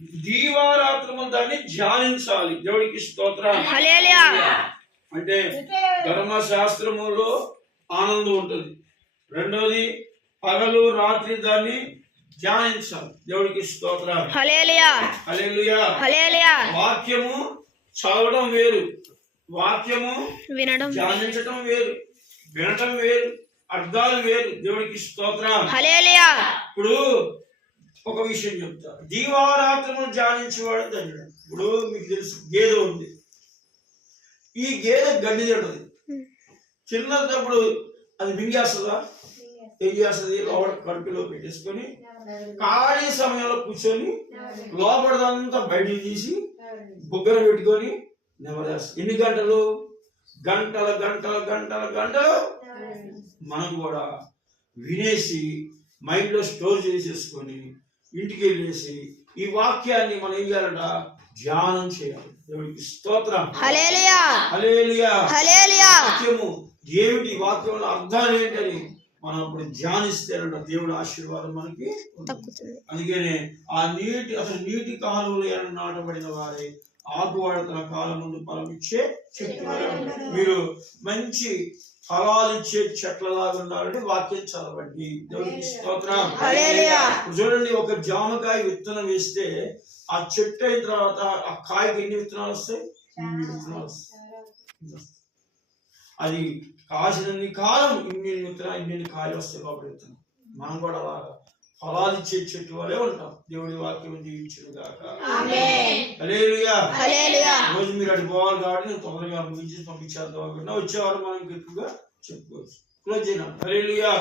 దీవారాత్రము దాన్ని ధ్యానించాలి. దేవుడికి స్తోత్రం. అంటే ధర్మశాస్త్రములో ఆనందం ఉంటుంది. రెండోది పగలు రాత్రి దాన్ని ధ్యానించాలి. దేవుడికి స్తోత్రం. వాక్యము చదవడం వేరు. వాక్యము వినడం ధ్యానించటం వేరు. వినటం వేరు. అర్థాలు వేరు. దేవుడికి స్తోత్రం. ఇప్పుడు ఒక విషయం చెప్తా. దీవారాత్రము ధ్యానించేవాడు ధన్యుడు. ఇప్పుడు మీకు తెలుసు గేదె ఉంది. ఈ గేదె గడ్డి తింటది. చిన్నప్పుడు అది మింగేస్తుందా ఏం చేస్తుంది? లోపల కడుపులో పెట్టేసుకొని ఖాళీ సమయంలో కూర్చొని లోపలదంతా బయటికి తీసి బుగ్గన పెట్టుకొని నెమరేస్తుంది ఎన్ని గంటలు? గంటల గంటల గంటల గంటలు మనం కూడా వినేసి మైండ్లో స్టోర్ చేసేసుకొని ఇంటికి వెళ్ళేసి ఈ వాక్యాన్ని మనం ఏం చేయాలంట? ధ్యానం చేయాలి. దేవుడికి స్తోత్రం. వాక్యము ఏమిటి? ఈ వాక్యంలో అర్థాలు ఏంటని మనం ఇప్పుడు ధ్యానిస్తేనంట దేవుడి ఆశీర్వాదం మనకి అందుకనే ఆ నీటి అసలు నీటి కాలువలు నాటబడిన వారే ఆకువాడుతున్న కాలం ముందు ఫలం ఇచ్చే చెట్టు. మీరు మంచి ఫలాలు ఇచ్చే చెట్లలాగా ఉండాలంటే వాక్యం చదవండి. స్తోత్రం. చూడండి ఒక జామకాయ విత్తనం వేస్తే ఆ చెట్టు అయిన తర్వాత ఆ కాయకి ఎన్ని విత్తనాలు వస్తాయి? విత్తనాలు వస్తాయి. అది కాసినన్ని కాలం ఇన్ని విత్తనాలు ఇన్ని కాయలు వస్తాయి లోపల విత్తనం. మనం కూడా అలాగా ఫలాలు ఇచ్చే చెట్టు వలె ఉంటాం. దేవుడి వాక్యం దీవించును గాక. రోజు మీరు అటు పోవాలి కాబట్టి నేను తొందరగా ముగించి పంపించేద్దాం అనుకున్నా వచ్చేవారు మనం ఎక్కువగా చెప్పుకోవచ్చు. Close hallelujah.